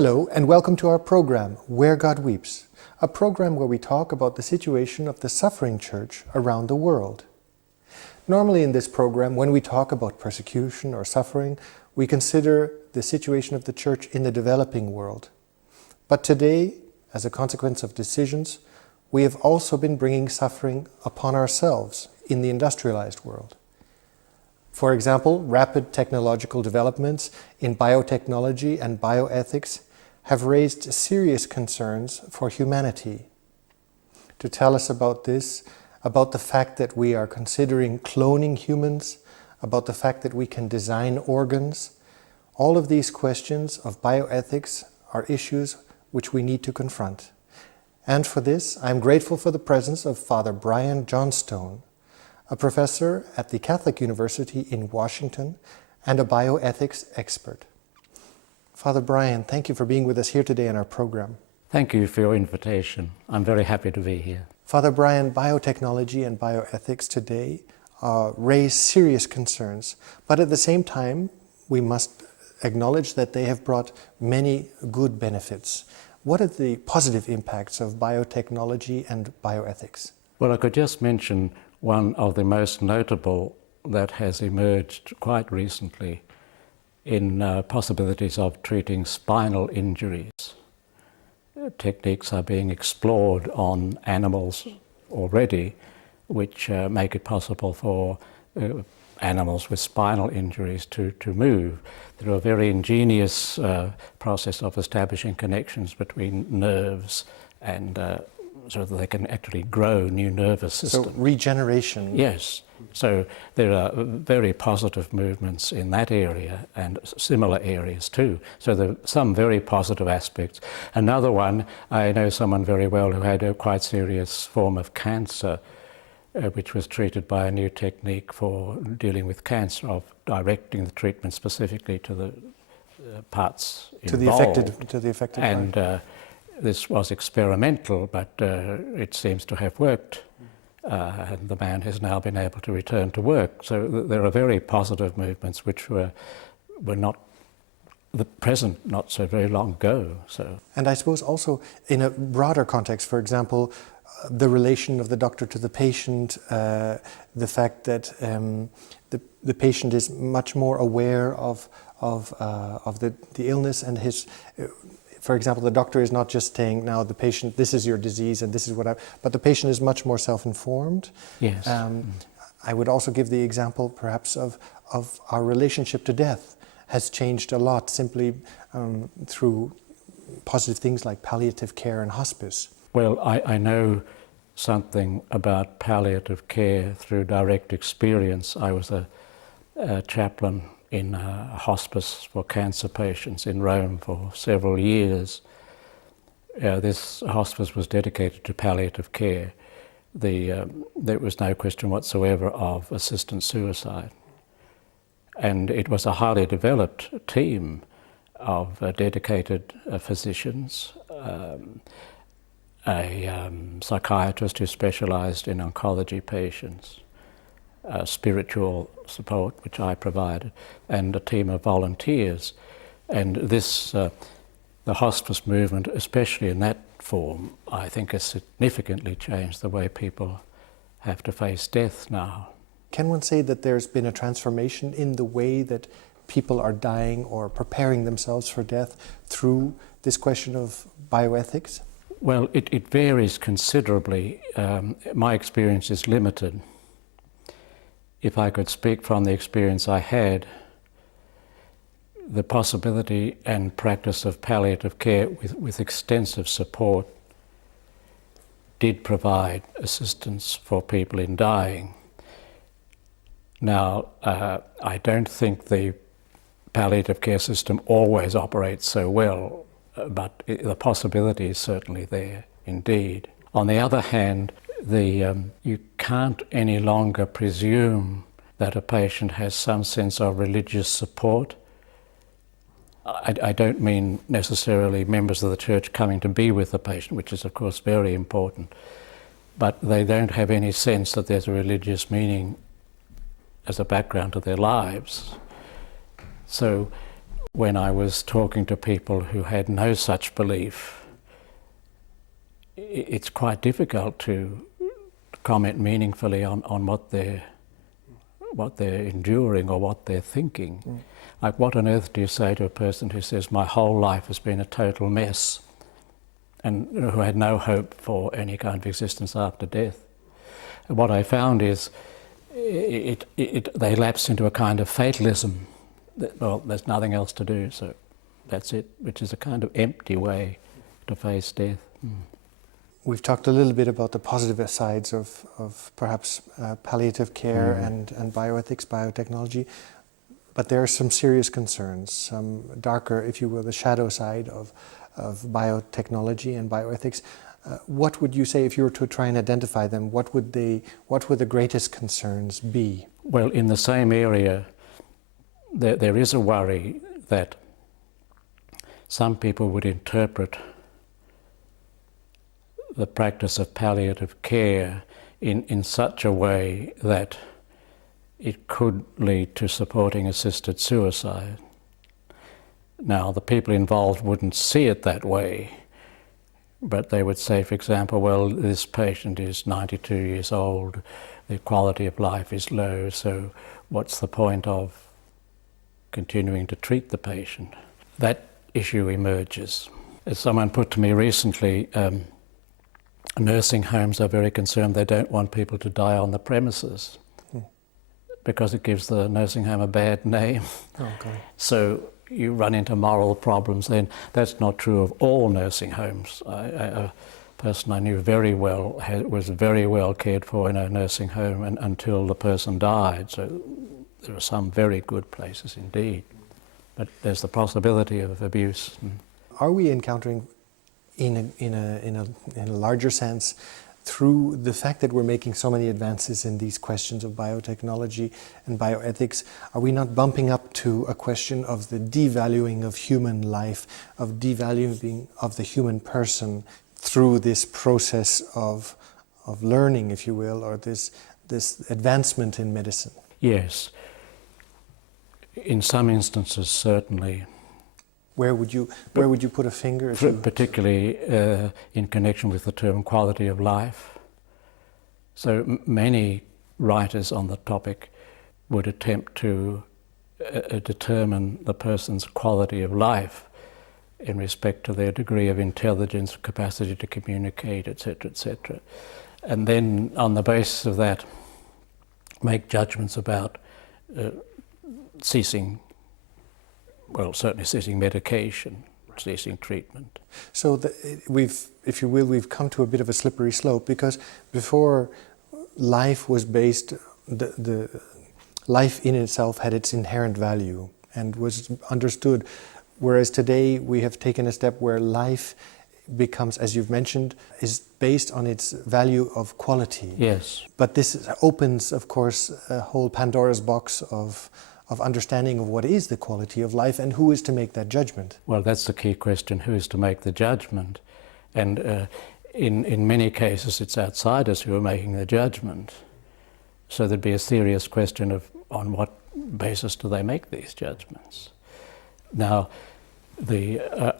Hello and welcome to our program, Where God Weeps, a program where we talk about the situation of the suffering church around the world. Normally in this program, when we talk about persecution or suffering, we consider the situation of the church in the developing world. But today, as a consequence of decisions, we have also been bringing suffering upon ourselves in the industrialized world. For example, rapid technological developments in biotechnology and bioethics have raised serious concerns for humanity. To tell us about this, about the fact that we are considering cloning humans, about the fact that we can design organs, all of these questions of bioethics are issues which we need to confront. And for this, I'm grateful for the presence of Father Brian Johnstone, a professor at the Catholic University in Washington and a bioethics expert. Father Brian, thank you for being with us here today in our program. Thank you for your invitation. I'm very happy to be here. Father Brian, biotechnology and bioethics today raise serious concerns, but at the same time, we must acknowledge that they have brought many good benefits. What are the positive impacts of biotechnology and bioethics? Well, I could just mention one of the most notable that has emerged quite recently in possibilities of treating spinal injuries. Techniques are being explored on animals already, which make it possible for animals with spinal injuries to move. Through a very ingenious process of establishing connections between nerves and so that they can actually grow new nervous systems. So regeneration. Yes. So there are very positive movements in that area and similar areas too. So there are some very positive aspects. Another one, I know someone very well who had a quite serious form of cancer, which was treated by a new technique for dealing with cancer, of directing the treatment specifically to the parts involved. To the affected and part. This was experimental, but it seems to have worked. And the man has now been able to return to work. So there are very positive movements which were not the present not so very long ago. So. And I suppose also in a broader context, for example, the relation of the doctor to the patient, the fact that the patient is much more aware of the illness and his. For example, the doctor is not just saying, now the patient, this is your disease and this is what but the patient is much more self-informed. Yes. I would also give the example perhaps of our relationship to death has changed a lot simply through positive things like palliative care and hospice. Well, I know something about palliative care through direct experience. I was a chaplain in a hospice for cancer patients in Rome for several years. This hospice was dedicated to palliative care. There was no question whatsoever of assisted suicide. And it was a highly developed team of dedicated physicians, a psychiatrist who specialized in oncology patients, spiritual support, which I provided, and a team of volunteers. And this, the hospice movement, especially in that form, I think has significantly changed the way people have to face death now. Can one say that there's been a transformation in the way that people are dying or preparing themselves for death through this question of bioethics? Well, it varies considerably. My experience is limited. If I could speak from the experience I had, the possibility and practice of palliative care with extensive support did provide assistance for people in dying. Now, I don't think the palliative care system always operates so well, but the possibility is certainly there, indeed. On the other hand, you can't any longer presume that a patient has some sense of religious support. I don't mean necessarily members of the church coming to be with the patient, which is of course very important, but they don't have any sense that there's a religious meaning as a background to their lives. So when I was talking to people who had no such belief, it's quite difficult to comment meaningfully on what they're enduring or what they're thinking. Like, what on earth do you say to a person who says, my whole life has been a total mess, and who had no hope for any kind of existence after death? And what I found is they lapse into a kind of fatalism. Well, there's nothing else to do, so that's it, which is a kind of empty way to face death. We've talked a little bit about the positive sides of perhaps palliative care and bioethics, biotechnology, but there are some serious concerns, some darker, if you will, the shadow side of biotechnology and bioethics. What would you say, if you were to try and identify them, what would the greatest concerns be? Well, in the same area, there is a worry that some people would interpret the practice of palliative care in such a way that it could lead to supporting assisted suicide. Now, the people involved wouldn't see it that way, but they would say, for example, well, this patient is 92 years old, the quality of life is low, so what's the point of continuing to treat the patient? That issue emerges. As someone put to me recently, nursing homes are very concerned they don't want people to die on the premises because it gives the nursing home a bad name. Okay. So you run into moral problems then. That's not true of all nursing homes. A person I knew very well was very well cared for in a nursing home until the person died. So there are some very good places indeed. But there's the possibility of abuse. Are we encountering, in a larger sense, through the fact that we're making so many advances in these questions of biotechnology and bioethics, are we not bumping up to a question of the devaluing of human life, of devaluing of the human person through this process of learning, if you will, or this advancement in medicine? Yes. In some instances, certainly. Where would you put a finger? Particularly in connection with the term quality of life. So many writers on the topic would attempt to determine the person's quality of life in respect to their degree of intelligence, capacity to communicate, etc., etc. And then on the basis of that, make judgments about ceasing medication, ceasing treatment. So we've come to a bit of a slippery slope, because before life was based, the life in itself had its inherent value and was understood, whereas today we have taken a step where life becomes, as you've mentioned, is based on its value of quality. Yes. But this opens, of course, a whole Pandora's box of understanding of what is the quality of life and who is to make that judgment. Well, that's the key question, who is to make the judgment? And in many cases it's outsiders who are making the judgment. So there'd be a serious question of on what basis do they make these judgments? Now,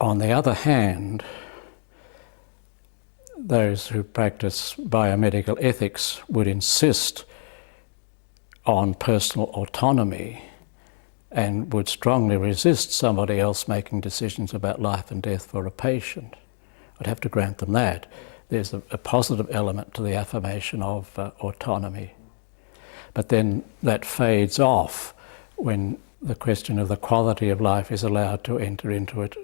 on the other hand, those who practice biomedical ethics would insist on personal autonomy and would strongly resist somebody else making decisions about life and death for a patient. I'd have to grant them that. There's a positive element to the affirmation of autonomy. But then that fades off when the question of the quality of life is allowed to enter into it,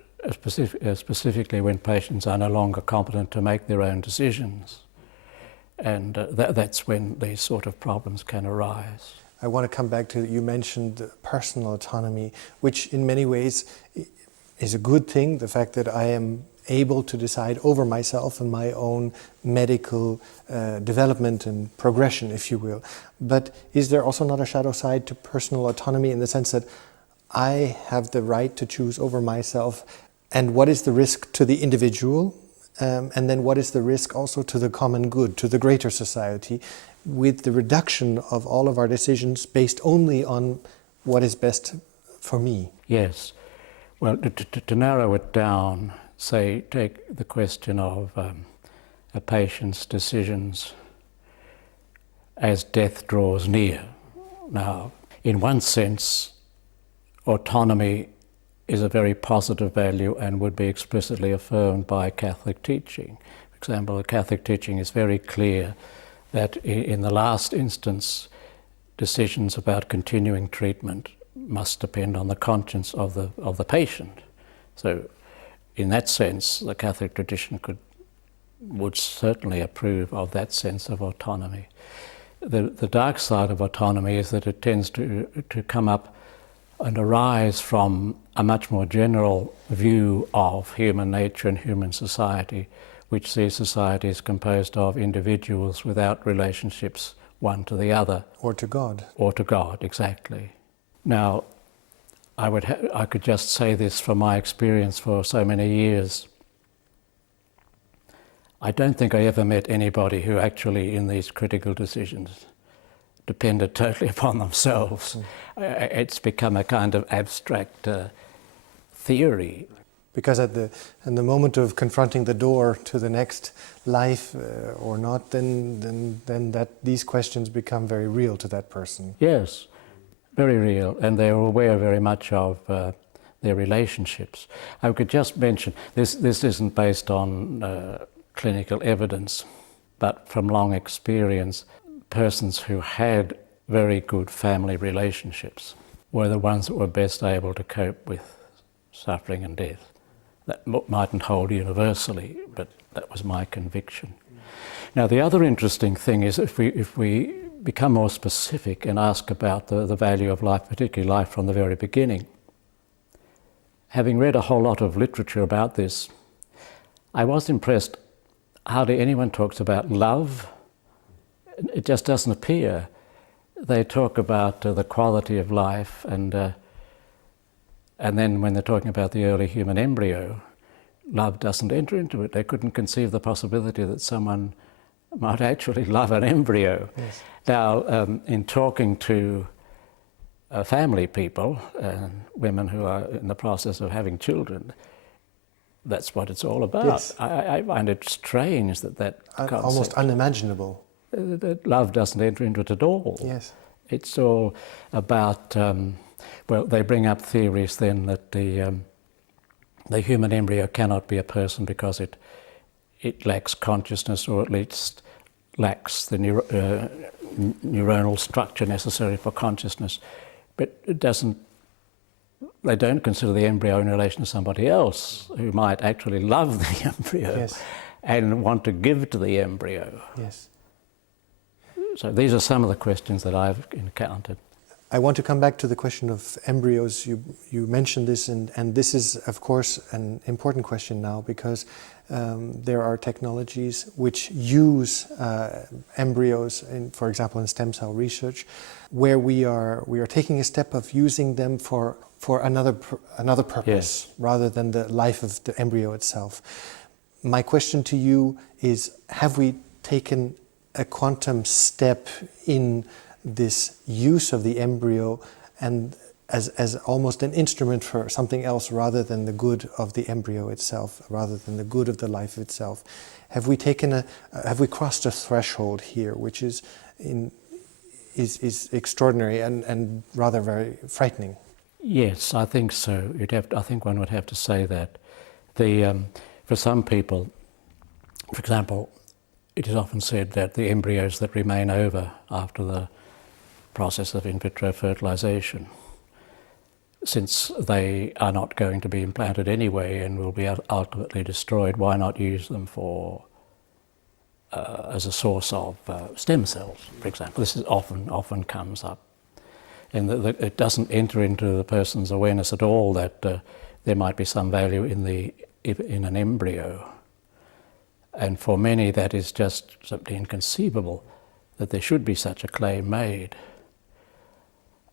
specifically when patients are no longer competent to make their own decisions. And that's when these sort of problems can arise. I want to come back to, you mentioned personal autonomy, which in many ways is a good thing, the fact that I am able to decide over myself and my own medical development and progression, if you will. But is there also not a shadow side to personal autonomy, in the sense that I have the right to choose over myself, and what is the risk to the individual, and then what is the risk also to the common good, to the greater society, with the reduction of all of our decisions based only on what is best for me? Yes. Well, to narrow it down, say, take the question of a patient's decisions as death draws near. Now, in one sense, autonomy is a very positive value and would be explicitly affirmed by Catholic teaching. For example, the Catholic teaching is very clear that in the last instance, decisions about continuing treatment must depend on the conscience of the patient. So in that sense, the Catholic tradition would certainly approve of that sense of autonomy. The dark side of autonomy is that it tends to come up and arise from a much more general view of human nature and human society, which sees society as composed of individuals without relationships one to the other. Or to God. Or to God, exactly. Now, I could just say this from my experience for so many years. I don't think I ever met anybody who actually, in these critical decisions, depended totally upon themselves. It's become a kind of abstract theory. Because in the moment of confronting the door to the next life or not, then these questions become very real to that person. Yes, very real, and they're aware very much of their relationships. I could just mention, this isn't based on clinical evidence, but from long experience, persons who had very good family relationships were the ones that were best able to cope with suffering and death. That mightn't hold universally, but that was my conviction. Now, the other interesting thing is if we become more specific and ask about the value of life, particularly life from the very beginning, having read a whole lot of literature about this, I was impressed. Hardly anyone talks about love. It just doesn't appear. They talk about the quality of life, and then when they're talking about the early human embryo, love doesn't enter into it. They couldn't conceive the possibility that someone might actually love an embryo. Yes. Now, in talking to family people, women who are in the process of having children, that's what it's all about. Yes. I find it strange that concept, almost unimaginable. That love doesn't enter into it at all. Yes. It's all about, well, they bring up theories then that the human embryo cannot be a person because it lacks consciousness, or at least lacks the neuronal structure necessary for consciousness. But they don't consider the embryo in relation to somebody else who might actually love the embryo. Yes. And want to give to the embryo. Yes. So these are some of the questions that I've encountered. I want to come back to the question of embryos. You mentioned this, and this is, of course, an important question now, because there are technologies which use embryos, for example, in stem cell research, where we are taking a step of using them for another purpose, yes, rather than the life of the embryo itself. My question to you is: have we taken a quantum step in this use of the embryo, and as almost an instrument for something else rather than the good of the embryo itself, rather than the good of the life itself? Have we crossed a threshold here, which is extraordinary and rather very frightening? Yes, I think so. I think one would have to say that. For some people, for example, it is often said that the embryos that remain over after the process of in vitro fertilization, since they are not going to be implanted anyway and will be ultimately destroyed, why not use them as a source of stem cells, for example? This is often comes up. And it doesn't enter into the person's awareness at all that there might be some value in an embryo. And for many, that is just simply inconceivable that there should be such a claim made.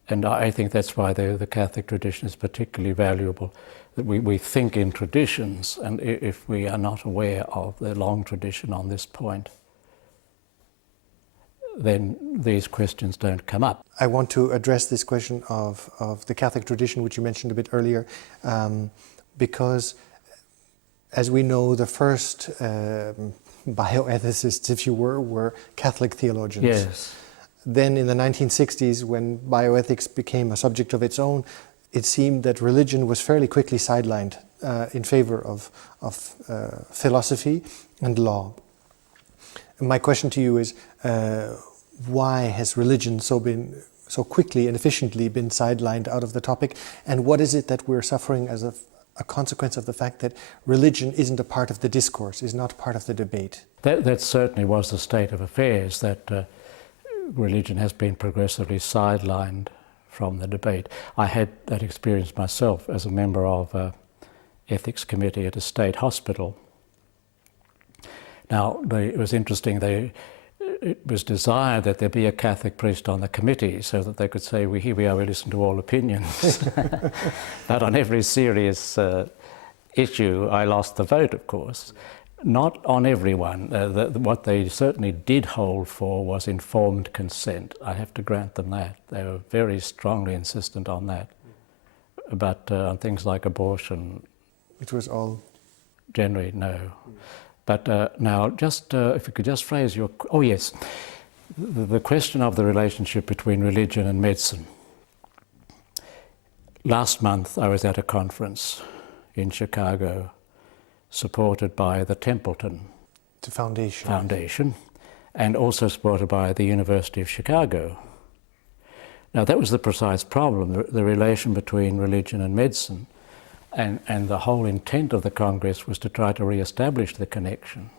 And I think that's why the Catholic tradition is particularly valuable, that we think in traditions, and if we are not aware of the long tradition on this point, then these questions don't come up. I want to address this question of the Catholic tradition, which you mentioned a bit earlier, because as we know, the first bioethicists, if you were Catholic theologians. Yes. Then in the 1960s, when bioethics became a subject of its own, it seemed that religion was fairly quickly sidelined in favor of philosophy and law. My question to you is, why has religion so quickly and efficiently been sidelined out of the topic, and what is it that we're suffering as a consequence of the fact that religion isn't a part of the discourse, is not part of the debate? That certainly was the state of affairs, that religion has been progressively sidelined from the debate. I had that experience myself as a member of an ethics committee at a state hospital. Now, it was interesting, it was desired that there be a Catholic priest on the committee so that they could say, here we are, we listen to all opinions. But on every serious issue, I lost the vote, of course. Not on everyone. What they certainly did hold for was informed consent. I have to grant them that. They were very strongly insistent on that. But on things like abortion... It was all... Generally, no. But now, just if you could just phrase your... Oh, yes. The question of the relationship between religion and medicine. Last month, I was at a conference in Chicago, supported by the Templeton Foundation, and also supported by the University of Chicago. Now, that was the precise problem, the relation between religion and medicine. And the whole intent of the Congress was to try to re-establish the connection.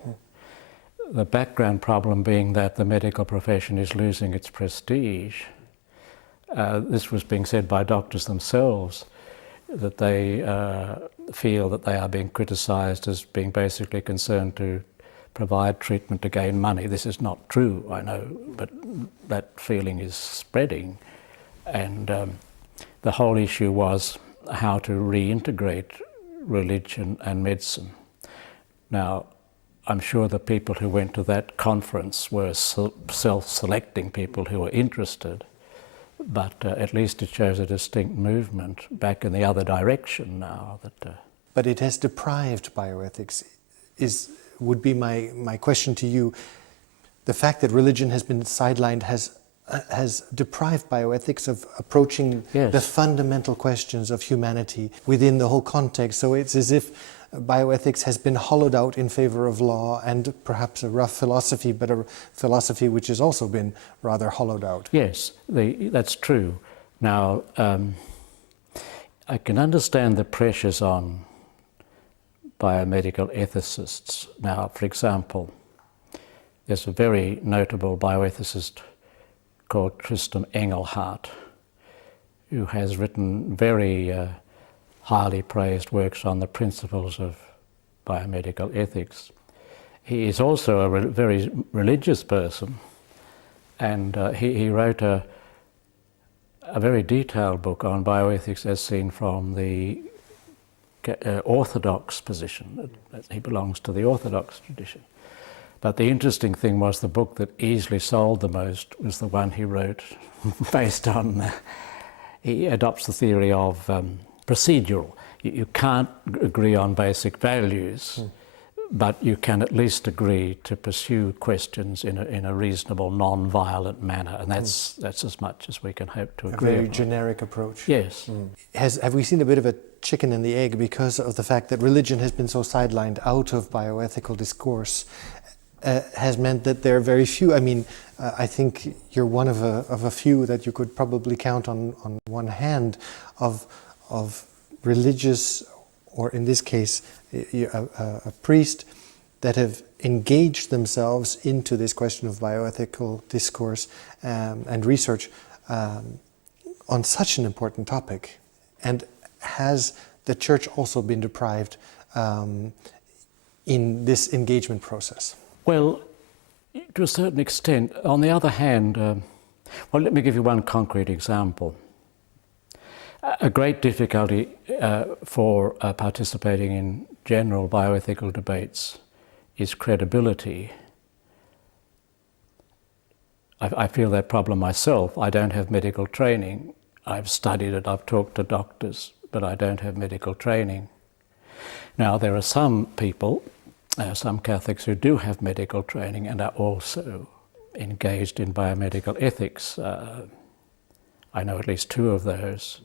The background problem being that the medical profession is losing its prestige. This was being said by doctors themselves, that they feel that they are being criticised as being basically concerned to provide treatment to gain money. This is not true, I know, but that feeling is spreading. And the whole issue was how to reintegrate religion and medicine. Now, I'm sure the people who went to that conference were self-selecting people who were interested, but at least it shows a distinct movement back in the other direction now. But it has deprived bioethics, would be my question to you. The fact that religion has been sidelined has deprived bioethics of approaching the fundamental questions of humanity within the whole context. So it's as if bioethics has been hollowed out in favor of law and perhaps a rough philosophy, but a philosophy which has also been rather hollowed out. Yes, that's true. Now, I can understand the pressures on biomedical ethicists. Now, for example, there's a very notable bioethicist called Tristan Engelhardt, who has written very highly praised works on the principles of biomedical ethics. He is also a very religious person, and he wrote a very detailed book on bioethics as seen from the Orthodox position. He belongs to the Orthodox tradition. But the interesting thing was the book that easily sold the most was the one he wrote based on, he adopts the theory of procedural. You can't agree on basic values, but you can at least agree to pursue questions in a reasonable, non-violent manner, and that's as much as we can hope to agree on. A very generic approach. Yes. Have we seen a bit of a chicken and the egg because of the fact that religion has been so sidelined out of bioethical discourse? Has meant that there are very few. I mean, I think you're one of a few that you could probably count on one hand of religious, or in this case, a priest that have engaged themselves into this question of bioethical discourse and research on such an important topic. And has the Church also been deprived in this engagement process? Well, to a certain extent. On the other hand, well, let me give you one concrete example. A great difficulty for participating in general bioethical debates is credibility. I feel that problem myself. I don't have medical training. I've studied it, I've talked to doctors, but I don't have medical training. Now, there are some people, some Catholics who do have medical training and are also engaged in biomedical ethics. I know at least two of those.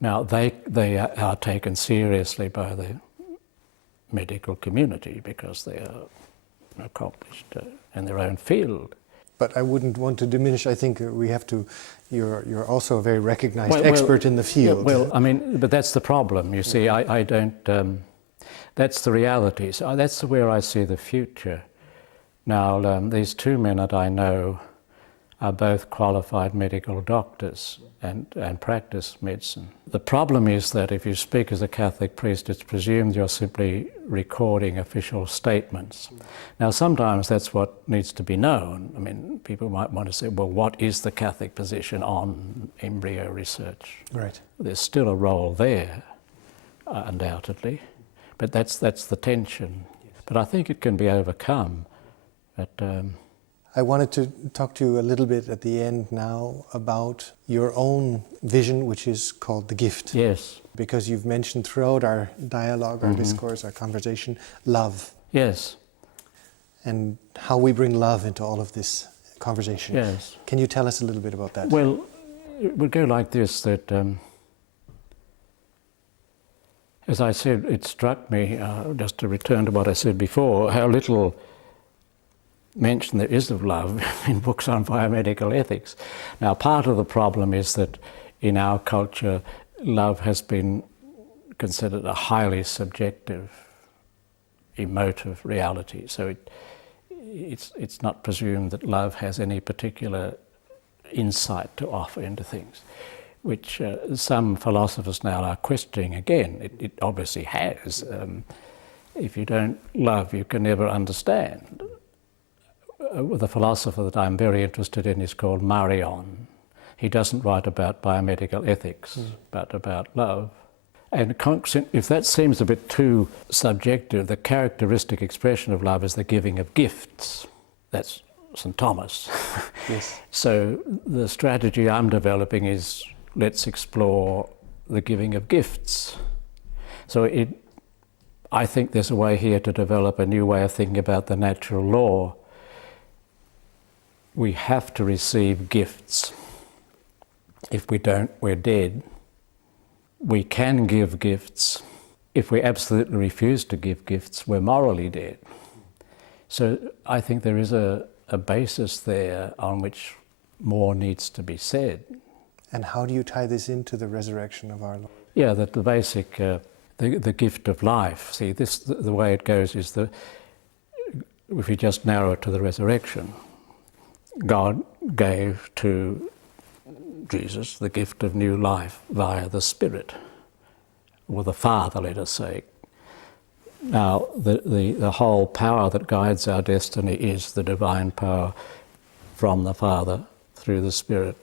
Now, they are taken seriously by the medical community because they are accomplished in their own field. But I wouldn't want to diminish. I think we have to. You're also a very recognized expert in the field. Yeah, well, I mean, but that's the problem. You see, I don't. That's the reality. So that's where I see the future. Now, these two men that I know are both qualified medical doctors and practice medicine. The problem is that if you speak as a Catholic priest, it's presumed you're simply recording official statements. Now, sometimes that's what needs to be known. I mean, people might want to say, well, what is the Catholic position on embryo research? Right. There's still a role there, undoubtedly, but that's the tension. But I think it can be overcome. But I wanted to talk to you a little bit at the end now about your own vision, which is called the gift. Yes. Because you've mentioned throughout our dialogue, our discourse, our conversation, love. Yes. And how we bring love into all of this conversation. Yes. Can you tell us a little bit about that? Well, it would go like this, that as I said, it struck me, just to return to what I said before, how little mention there is of love in books on biomedical ethics. Now, part of the problem is that in our culture, love has been considered a highly subjective, emotive reality. So it's not presumed that love has any particular insight to offer into things, which some philosophers now are questioning again. It obviously has. If you don't love, you can never understand. The philosopher that I'm very interested in is called Marion. He doesn't write about biomedical ethics, but about love. And if that seems a bit too subjective, the characteristic expression of love is the giving of gifts. That's St. Thomas. Yes. So the strategy I'm developing is, let's explore the giving of gifts. So I think there's a way here to develop a new way of thinking about the natural law. We have to receive gifts. If we don't, we're dead. We can give gifts. If we absolutely refuse to give gifts, we're morally dead. So I think there is a basis there on which more needs to be said. And how do you tie this into the resurrection of our Lord? Yeah, that the basic, the gift of life. See, the way it goes is if we just narrow it to the resurrection, God gave to Jesus the gift of new life via the Spirit, or the Father, let us say. Now, the whole power that guides our destiny is the divine power from the Father through the Spirit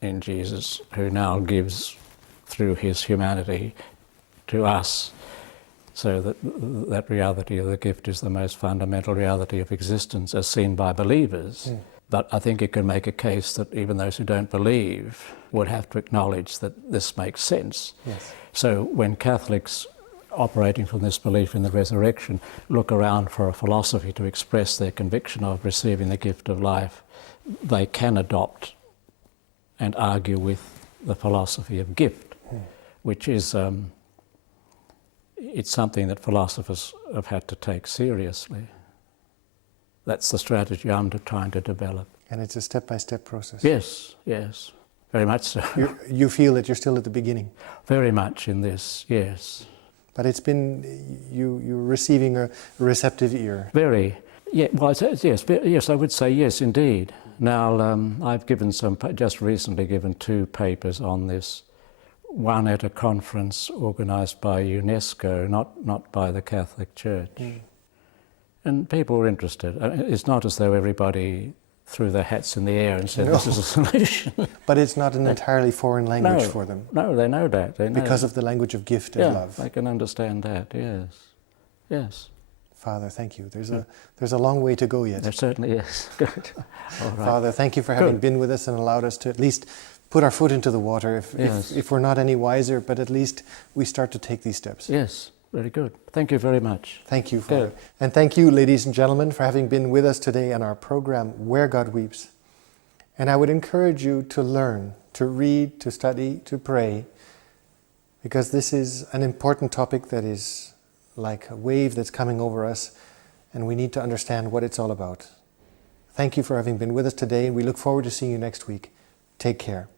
in Jesus, who now gives through his humanity to us, so that reality of the gift is the most fundamental reality of existence as seen by believers. But I think you can make a case that even those who don't believe would have to acknowledge that this makes sense. Yes. So when Catholics operating from this belief in the resurrection look around for a philosophy to express their conviction of receiving the gift of life, they can adopt and argue with the philosophy of gift, which is it's something that philosophers have had to take seriously. That's the strategy I'm trying to develop. And it's a step-by-step process. Yes, yes, very much so. You feel that you're still at the beginning? Very much in this, yes. But it's been, you're receiving a receptive ear. Very. Yeah, well, yes, I would say yes, indeed. Now, I've given just recently given 2 papers on this. One at a conference organised by UNESCO, not by the Catholic Church. And people were interested. It's not as though everybody threw their hats in the air and said, this is a solution. But it's not an entirely foreign language for them. No, they know that. They know. Because of the language of gift and love. They can understand that, yes. Yes. Father, thank you. There's a long way to go yet. There certainly is. Good. All right. Father, thank you for having been with us and allowed us to at least put our foot into the water, if we're not any wiser, but at least we start to take these steps. Yes, very good. Thank you very much. Thank you, Father. And thank you, ladies and gentlemen, for having been with us today on our program, Where God Weeps. And I would encourage you to learn, to read, to study, to pray, because this is an important topic that is like a wave that's coming over us, and we need to understand what it's all about. Thank you for having been with us today, and we look forward to seeing you next week. Take care.